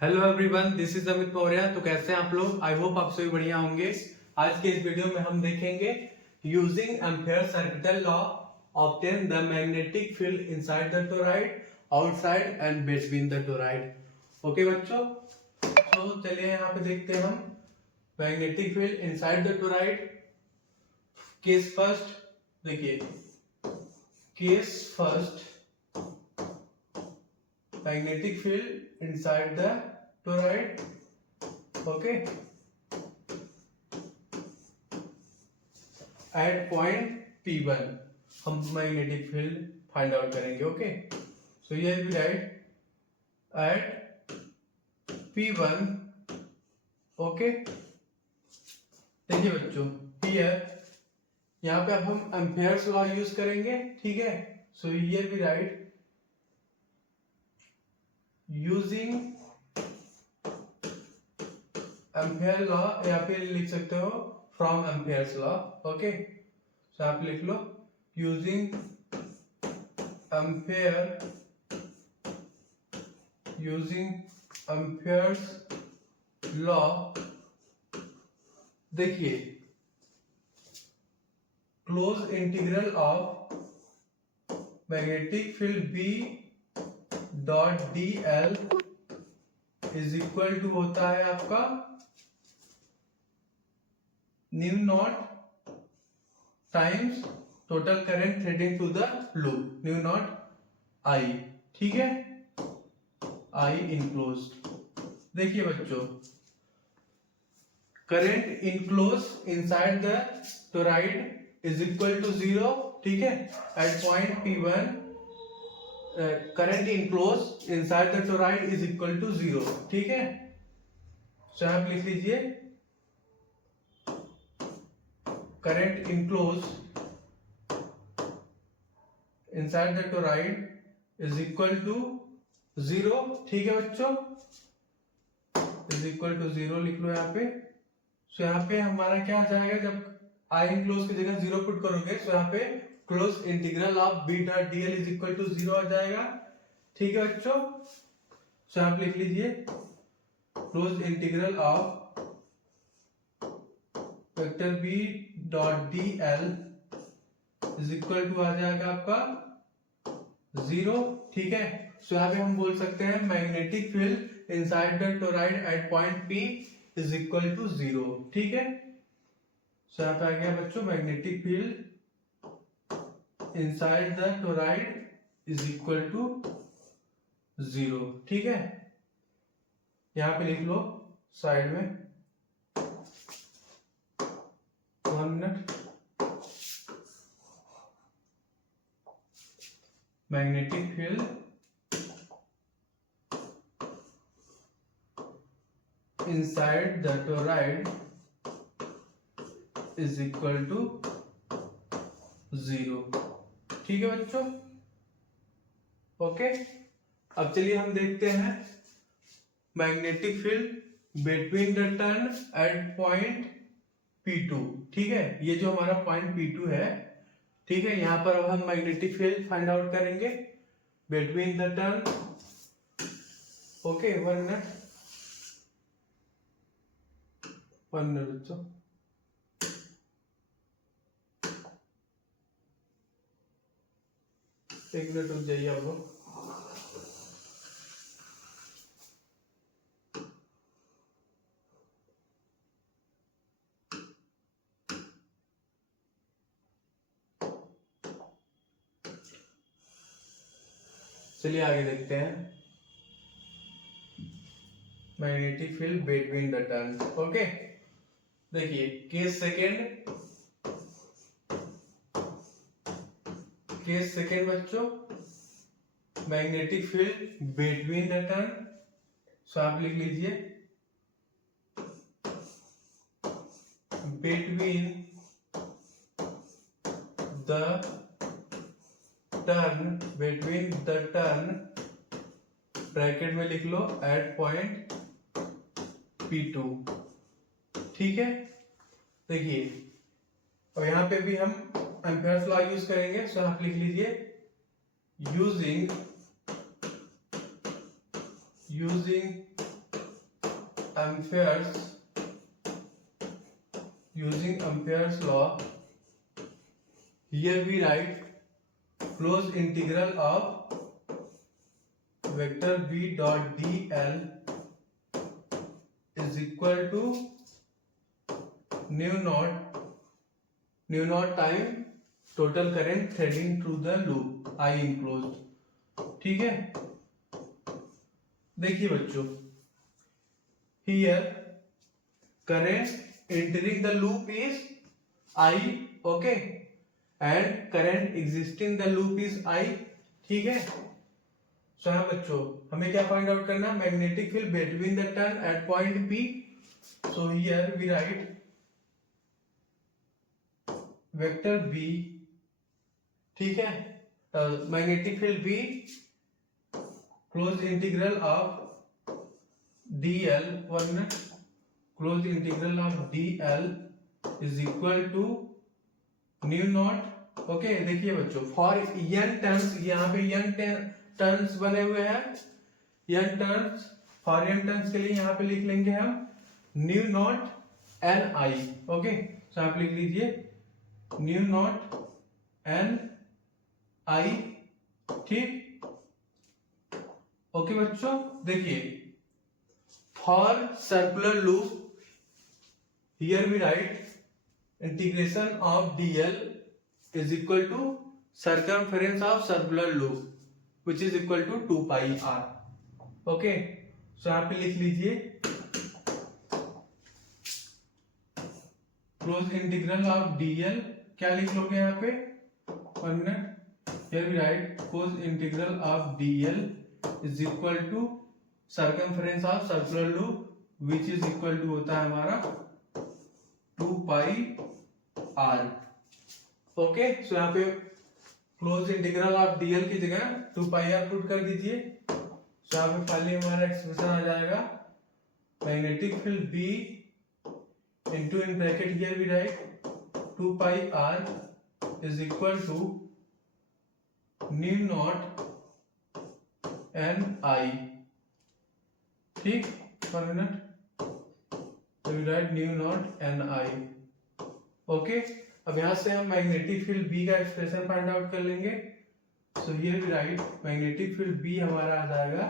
Hello everyone, this is Amit Maurya. तो कैसे हैं आप लोग? आई होप आप सभी बढ़िया होंगे। आज के इस वीडियो में हम देखेंगे using Ampere circuital law obtain the magnetic field inside the toroid, outside and between the toroid. Okay बच्चों, तो चलिए यहाँ पे देखते हैं हम magnetic field inside the toroid. Case first देखिए, case first magnetic field inside the toroid. Okay, at point P1 हम magnetic field find out करेंगे. Okay, so here we write at P1. Okay, देखिए बच्चों, here यहाँ पे अब हम Ampere's law use करेंगे. ठीक है, so here we write using ampere law, या फिर लिख सकते हो फ्रॉम एम्पेयर्स लॉ. ओके, तो आप लिख लो यूजिंग एम्पेयर्स लॉ. देखिए, close integral of magnetic field B dot d l is equal to होता है आपका mu naught times total current threading through the loop, mu naught I. ठीक है, आई इनक्लोज्ड. देखिए बच्चों, current enclose inside the toroid is equal to 0. ठीक है, at point P1 current enclose inside the toroid is equal to 0. ठीक है, तो आप लिख लीजिए current enclose inside the toroid is equal to 0. ठीक है बच्चों, इज इक्वल टू 0 लिख लो यहाँ पे. सो यहाँ पे हमारा क्या आ जाएगा, जब आई इनक्लोज की जगह 0 पुट करोगे, सो यहाँ पे close integral of B dot d l is equal to 0 आ जाएगा. ठीक है बच्चों, सो आप लिख लीजिए close integral of vector B dot d l is equal to आ जाएगा आपका 0. ठीक है, सो यहाँ पे हम बोल सकते हैं magnetic field inside the toroid at point P is equal to 0. ठीक है, सो यहाँ पे आ गया बच्चों magnetic field inside the toroid is equal to 0. ठीक है, यहां पे लिख लो साइड में 1 minute. Magnetic field inside the toroid is equal to 0. ठीक है बच्चों, ओके. अब चलिए हम देखते हैं magnetic field between the turn at point P2. ठीक है, ये जो हमारा पॉइंट P2 है, ठीक है, यहां पर अब हम मैग्नेटिक फील्ड फाइंड आउट करेंगे between the turn. Okay, 1 minute बच्चों. एक मिनट रुक जाइए आप लोग. चलिए आगे देखते हैं magnetic field between the turn. Okay, देखिए केस सेकेंड बच्चों, magnetic field between the turn. So आप लिख लीजिए बिटवीन द टर्न ब्रैकेट में लिख लो एट पॉइंट P2. ठीक है, देखिए, और यहां पे भी हम एम्पेयर्स लॉ यूज करेंगे. सो आप लिख लीजिए using Ampere's using Ampere's law, here we write closed integral of vector B dot dl is equal to nu naught time total current threading through the loop I enclosed. ठीक है, देखिए बच्चों, here current entering the loop is I, okay, and current existing the loop is I. ठीक है, so हाँ बच्चों, हमें क्या फाइंड आउट करना है? Magnetic field between the turn at point P. So here we write vector B, ठीक है, magnetic field B close integral of dl, one minute, close integral of dl is equal to new naught. Okay, देखिए बच्चों, for n turns, यहाँ पे n turns बने हुए हैं, n turns, for n turns के लिए यहाँ पे लिख लेंगे हम new naught N I. Okay, तो आप लिख लीजिए न्यू नॉट एन आई. ठीक, ओके बच्चों, देखिए for circular loop here we write integration of dl is equal to circumference of circular loop which is equal to 2 pi r. Okay, so यहाँ पे लिख लीजिए क्लोज इंटीग्रल ऑफ dl, क्या लिख लोगे यहाँ पे? 1 minute, here we write cos integral of dl is equal to circumference of circular loop which is equal to होता है हमारा 2 पाई r. ओके, सो यहाँ पे क्लोज इंटीग्रल ऑफ dl की जगह 2 पाई r पुट कर दीजिए. सो यहाँ पे फाइनली हमारा एक्सप्रेशन आ जाएगा magnetic field B into in bracket here we write 2 pi r is equal to nu naught n I. ठीक, 1 मिनट, तो we write nu naught n I. Okay, अब यहाँ से हम मैग्नेटिक फील्ड B का expression find out कर लेंगे. So here we write magnetic field B हमारा आ जाएगा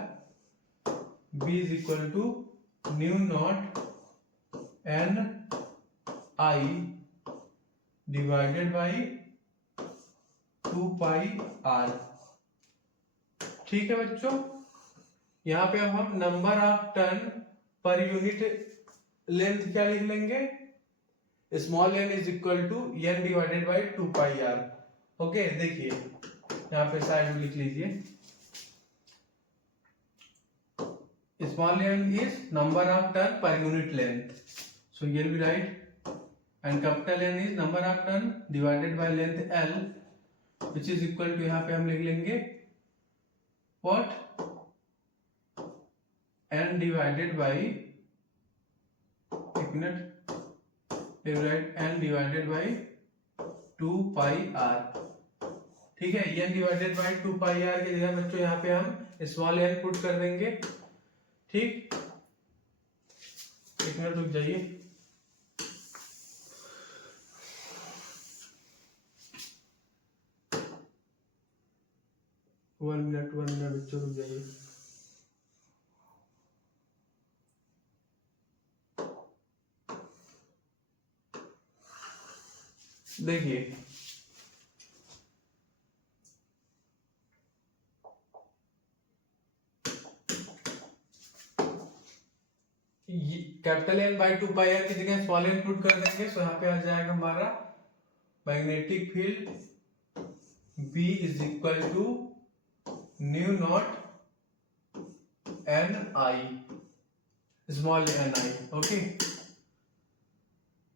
B is equal to nu naught n I divided by 2 pi r. ठीक है बच्चों, यहाँ पे अब हम number of turn per unit length क्या लिख लेंगे? Small n is equal to n divided by 2 pi r. Okay, देखिए यहाँ पे साइड में लिख लीजिए small n is number of turn per unit length. So here we write and capital N is number of turn divided by length L which is equal to, यहाँ पे हम लिख लेंगे what N divided by, एक minute, write N divided by 2 pi r. ठीक है, N divided by 2 pi r की जगह बच्चों यहाँ पे हम स्मॉल n पुट कर देंगे. ठीक, एक मिनट रुक जाइए. 1 मिनट बच्चों रुक जाइए. देखिए capital N by 2 pi r की जगह स्मॉल n पुट कर देंगे. सो यहाँ पे आ जाएगा हमारा magnetic field B is equal to new naught N I, small n I. Okay,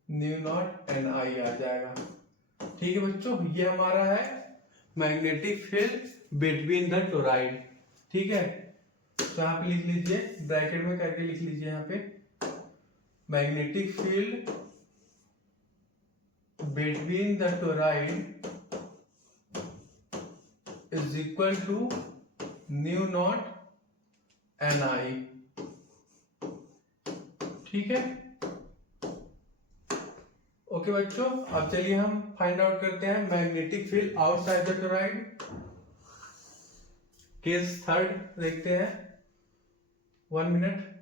mu naught N I आ जाएगा. ठीक है बच्चों, ये हमारा है magnetic field between the toroid. ठीक है, तो यहाँ पे लिख लीजिए, ब्रैकेट में करके लिख लीजिए यहाँ पे magnetic field between the toroid is equal to new naught N I. ठीक है। ओके बच्चों, अब चलिए हम फाइंड आउट करते हैं magnetic field outside the toroid. Case third देखते हैं, 1 मिनट।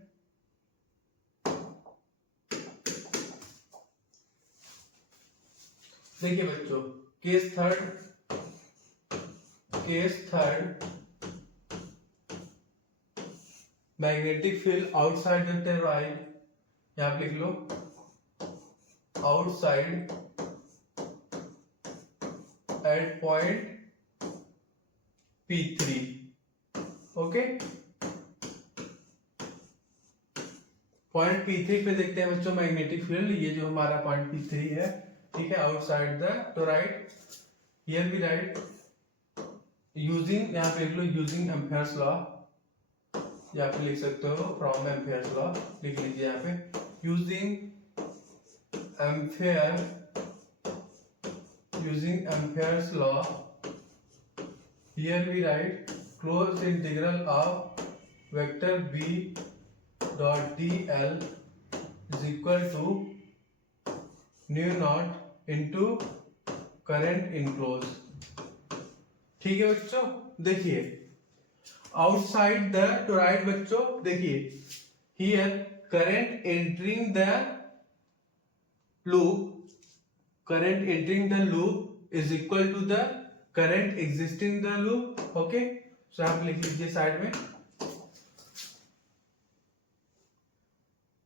देखिए बच्चों, case third magnetic field outside the toroid, यहां पे लिख लो outside at point P3। Okay, point P3 पे देखते हैं बच्चों मैग्नेटिक फील्ड। ये जो हमारा पॉइंट P3 है, ठीक है, outside the toroid. Here we write using, यहाँ पे लिख लो यूजिंग एम्पियर्स लॉ, या पे लिख सकते हो फ्रॉम एम्पियर्स लॉ, लिख लीजिए यहाँ पे using Ampere's law. Here we write close integral of vector B dot dl is equal to new naught into current enclose. ठीक है बच्चों, देखिए आउटसाइड द टोरॉइड बच्चों, देखिए here current entering the loop is equal to the current existing the loop. Okay, so आप लिख लीजिए side में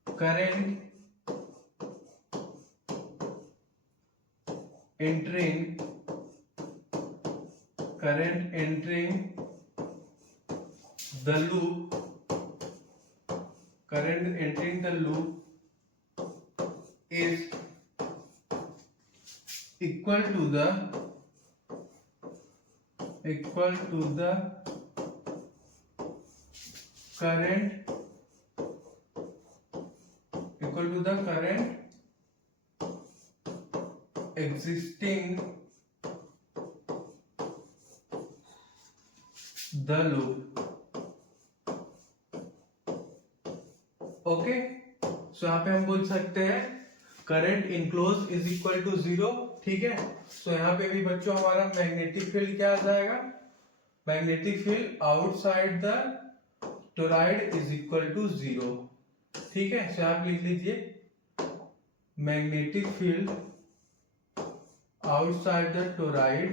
current entering the loop is equal to the current existing the loop। Okay, so यहाँ पे हम बोल सकते हैं current enclose is equal to 0। ठीक है, सो यहाँ पे भी बच्चों हमारा मैग्नेटिक फील्ड क्या आ जाएगा, magnetic field outside the toroid is equal to 0। ठीक है, सो आप लिख लीजिए magnetic field outside the toroid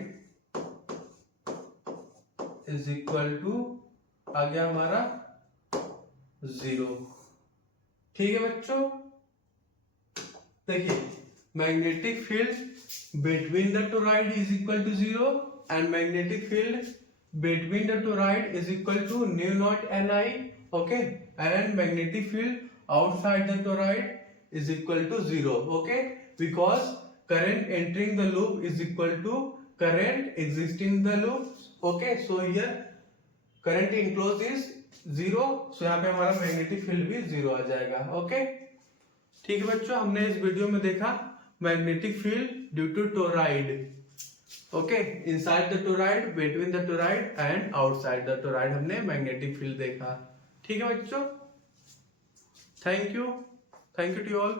is equal to आ गया हमारा 0। ठीक है बच्चों, देखिए magnetic field between the toroid is equal to 0 and magnetic field between the toroid is equal to new naught Ni। Okay, and magnetic field outside the toroid is equal to 0। Okay, because current entering the loop is equal to current existing the loop। okay, so here current enclosed is 0, so यहाँ पे हमारा magnetic field भी 0 आ जाएगा। Okay, ठीक है बच्चों, हमने इस वीडियो में देखा magnetic field due to toroid. Okay, inside the toroid, between the toroid and outside the toroid हमने मैग्नेटिक फील्ड देखा। ठीक है बच्चों, थैंक यू टू ऑल।